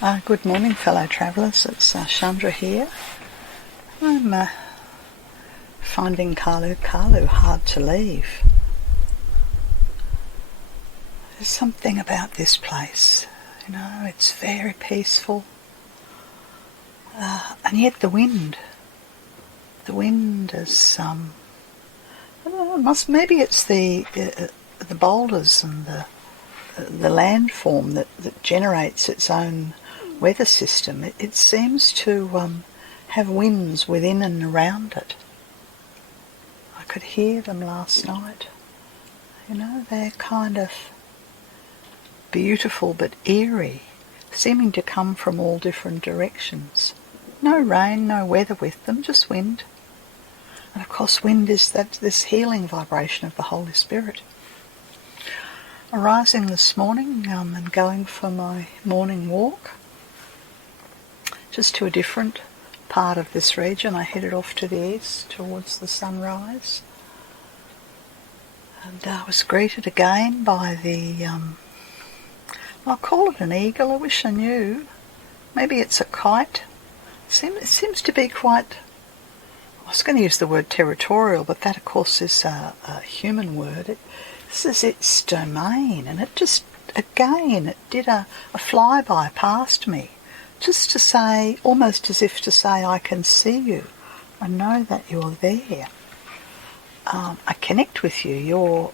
Good morning, fellow travellers. It's Chandra here. I'm finding Karlu hard to leave. There's something about this place, it's very peaceful. And yet the wind is, I don't know, maybe it's the boulders and the landform that generates its own weather system. It seems to have winds within and around it. I could hear them last night. They're kind of beautiful but eerie, seeming to come from all different directions. No rain, no weather with them, just wind. And of course wind is this healing vibration of the Holy Spirit. Arising this morning and going for my morning walk, just to a different part of this region. I headed off to the east towards the sunrise, and I was greeted again by the, I'll call it an eagle. I wish I knew. Maybe it's a kite. It seems to be quite, I was going to use the word territorial, but that of course is a human word. This is its domain, and it just, again, it did a flyby past me, just to say, almost as if to say, I can see you, I know that you're there, I connect with you, you're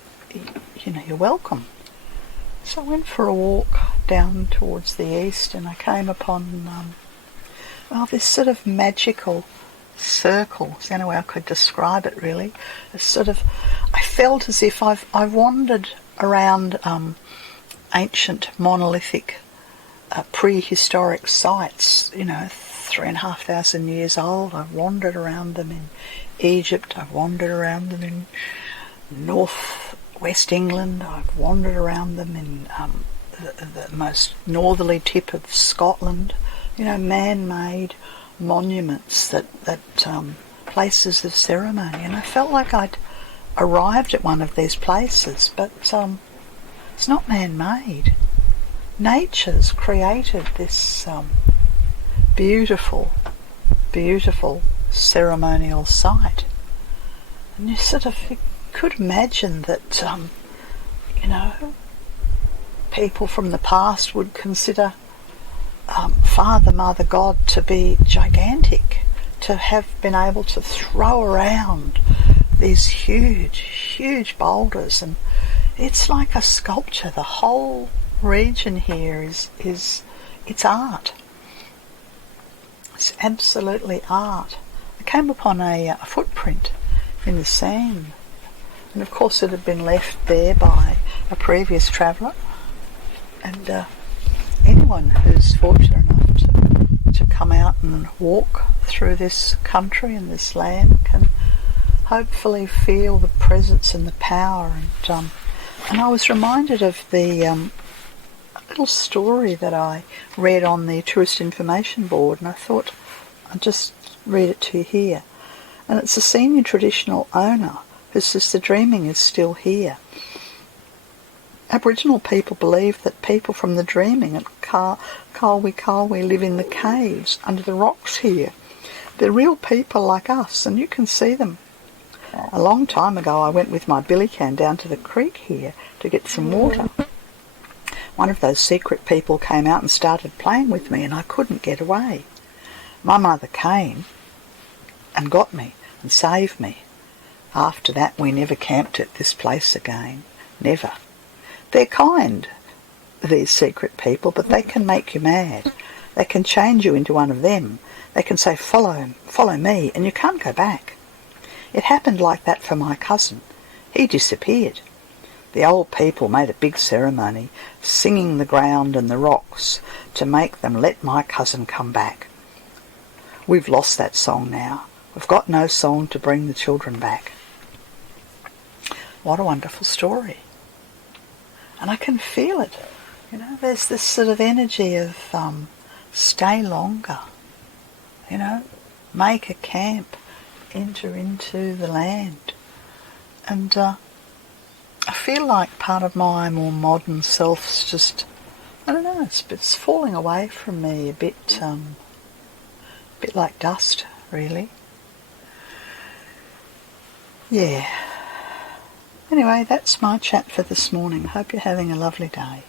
welcome. So I went for a walk down towards the east, and I came upon, this sort of magical circle. Is the only way I could describe it, really. I felt as if I wandered around ancient monolithic prehistoric sites, 3,500 years old. I've wandered around them in Egypt, I've wandered around them in northwest England, I've wandered around them in the most northerly tip of Scotland, man-made monuments that places of ceremony, and I felt like I'd arrived at one of these places, but it's not man-made. Nature's created this beautiful ceremonial site, and you could imagine that people from the past would consider Father, Mother, God to be gigantic, to have been able to throw around these huge boulders, and it's like a sculpture. The whole region here is it's art. It's absolutely art. I came upon a footprint in the sand, and of course it had been left there by a previous traveller, and anyone who's fortunate enough to come out and walk through this country and this land can hopefully feel the presence and the power. And I was reminded of the little story that I read on the tourist information board, and I thought I'd just read it to you here. And it's a senior traditional owner who says the dreaming is still here. Aboriginal people believe that people from the dreaming at Karlu live in the caves under the rocks here. They're real people like us, and you can see them. A long time ago I went with my billy can down to the creek here to get some water. One of those secret people came out and started playing with me, and I couldn't get away. My mother came and got me and saved me. After that we never camped at this place again. Never. They're kind, these secret people, but they can make you mad. They can change you into one of them. They can say, follow me, and you can't go back. It happened like that for my cousin. He disappeared. The old people made a big ceremony, singing the ground and the rocks to make them let my cousin come back. We've lost that song now. We've got no song to bring the children back. What a wonderful story. And I can feel it. There's this sort of energy of stay longer, make a camp, enter into the land. And I feel like part of my more modern self's just I don't know, it's falling away from me a bit like dust, really. Yeah. Anyway, that's my chat for this morning. Hope you're having a lovely day.